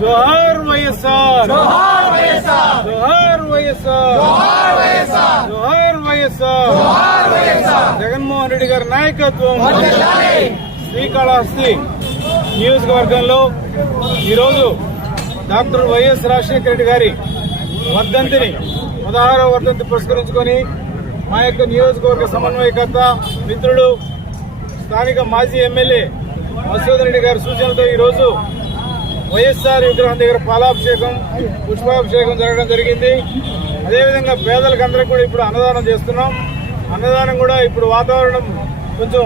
जोहार వైఎస్ఆర్ जोहार వైఎస్ఆర్ जोहार వైఎస్ఆర్ जोहार వైఎస్ఆర్ जोहार వైఎస్ఆర్ जोहार వైఎస్ఆర్ జగన్మోహన్ రెడ్డి గారి నాయకత్వం వర్ధిల్లాలి. శ్రీకాళహస్తి నియోజకవర్గంలో ఈరోజు డాక్టర్ వైఎస్ రాజశేఖర రెడ్డి గారి వర్ధంతిని 16వ వర్ధంతి పురస్కరించుకొని మా యొక్క నియోజకవర్గ సమన్వయకర్త మిత్రుడు స్థానిక మాజీ ఎమ్మెల్యే మసూద్ రెడ్డి గారి సూచనలతో ఈరోజు వైఎస్ఆర్ విగ్రహం దగ్గర పాలాభిషేకం పుష్పాభిషేకం జరగడం జరిగింది. అదేవిధంగా పేదలకు అందరికీ కూడా ఇప్పుడు అన్నదానం చేస్తున్నాం. అన్నదానం కూడా ఇప్పుడు వాతావరణం కొంచెం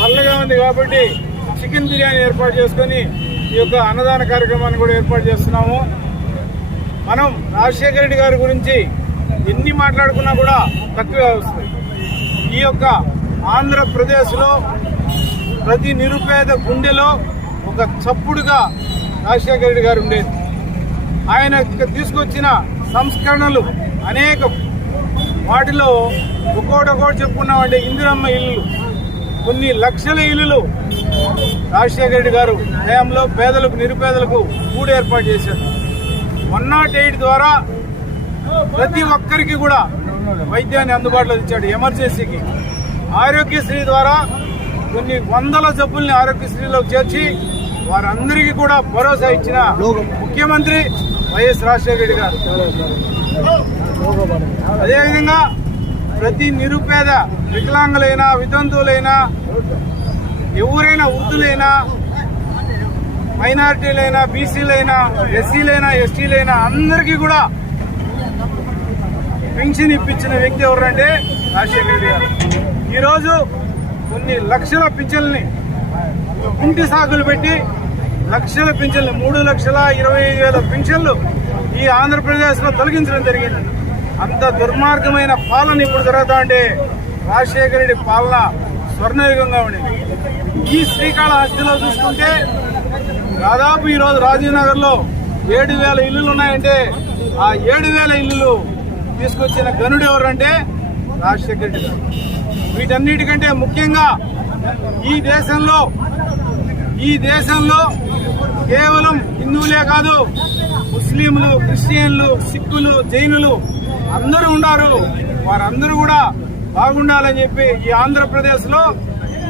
చల్లగా ఉంది కాబట్టి చికెన్ బిర్యానీ ఏర్పాటు చేసుకుని ఈ యొక్క అన్నదాన కార్యక్రమాన్ని కూడా ఏర్పాటు చేస్తున్నాము. మనం రాజశేఖర రెడ్డి గారి గురించి ఎన్ని మాట్లాడుకున్నా కూడా తక్కువే వస్తుంది. ఈ యొక్క ఆంధ్రప్రదేశ్లో ప్రతి నిరుపేద గుండెలో ఒక చప్పుడుగా రాజశేఖర రెడ్డి గారు ఉండేది. ఆయన తీసుకొచ్చిన సంస్కరణలు అనేక, వాటిలో ఒక్కోటొక్కోటి చెప్పుకున్నామంటే ఇందిరమ్మ ఇల్లు, కొన్ని లక్షల ఇల్లులు రాజశేఖర రెడ్డి గారు హయాంలో పేదలకు నిరుపేదలకు గూడు ఏర్పాటు చేశారు. 108 ద్వారా ప్రతి ఒక్కరికి కూడా వైద్యాన్ని అందుబాటులో ఇచ్చాడు. ఎమర్జెన్సీకి ఆరోగ్యశ్రీ ద్వారా కొన్ని వందల జబ్బుల్ని ఆరోగ్యశ్రీలోకి చేర్చి వారందరికీ కూడా భరోసా ఇచ్చిన ముఖ్యమంత్రి వైఎస్ రాజశేఖర రెడ్డి గారు. అదేవిధంగా ప్రతి నిరుపేద, వికలాంగులైనా, వితంతువులైనా, ఎవరైనా, వృద్ధులైనా, మైనారిటీలైనా, బీసీలైనా, ఎస్సీలైనా, ఎస్టీలైనా అందరికీ కూడా పెన్షన్ ఇప్పించిన వ్యక్తి ఎవరంటే రాజశేఖర రెడ్డి గారు. ఈరోజు కొన్ని లక్షల పింఛన్లని కుంటి సాగులు పెట్టి లక్షల పింఛన్లు 3,25,000 పింఛన్లు ఈ ఆంధ్రప్రదేశ్లో తొలగించడం జరిగింది. అంత దుర్మార్గమైన పాలన ఇప్పుడు జరుగుతా ఉంటే రాజశేఖర రెడ్డి పాలన స్వర్ణయుగంగా ఉండేది. ఈ శ్రీకాళహస్తిలో చూసుకుంటే దాదాపు ఈరోజు రాజీవ్ నగర్ లో 7,000 ఇల్లులు ఉన్నాయంటే ఆ 7,000 ఇల్లులు తీసుకొచ్చిన గనుడు ఎవరంటే రాజశేఖర రెడ్డి గారు. వీటన్నిటికంటే ముఖ్యంగా ఈ దేశంలో కేవలం హిందువులే కాదు, ముస్లింలు, క్రిస్టియన్లు, సిక్కులు, జైనులు అందరూ ఉన్నారు. వారందరూ కూడా బాగుండాలని చెప్పి ఈ ఆంధ్రప్రదేశ్ లో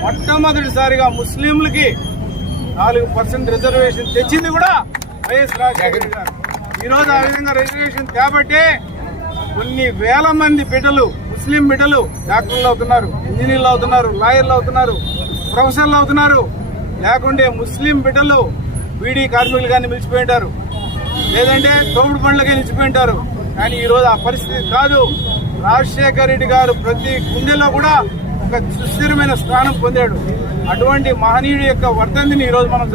మొట్టమొదటిసారిగా ముస్లింలకి 4% రిజర్వేషన్ తెచ్చింది కూడా వైఎస్ రాజశేఖర రెడ్డి గారు. ఈరోజు ఆ విధంగా రిజర్వేషన్ కాబట్టి కొన్ని వేల మంది బిడ్డలు, ముస్లిం బిడ్డలు డాక్టర్లు అవుతున్నారు, ఇంజనీర్లు అవుతున్నారు, లాయర్లు అవుతున్నారు, ప్రొఫెసర్లు అవుతున్నారు. లేకుంటే ముస్లిం బిడ్డలు బీడీ కార్మికులుగానే నిలిచిపోయింటారు, లేదంటే తోపుడు బండ్లకే నిలిచిపోయింటారు. కానీ ఈరోజు ఆ పరిస్థితి కాదు. రాజశేఖర రెడ్డి గారు ప్రతి గుండెలో కూడా ఒక సుస్థిరమైన స్థానం పొందాడు. అటువంటి మహనీయుడి యొక్క వర్ధంతిని ఈరోజు మనం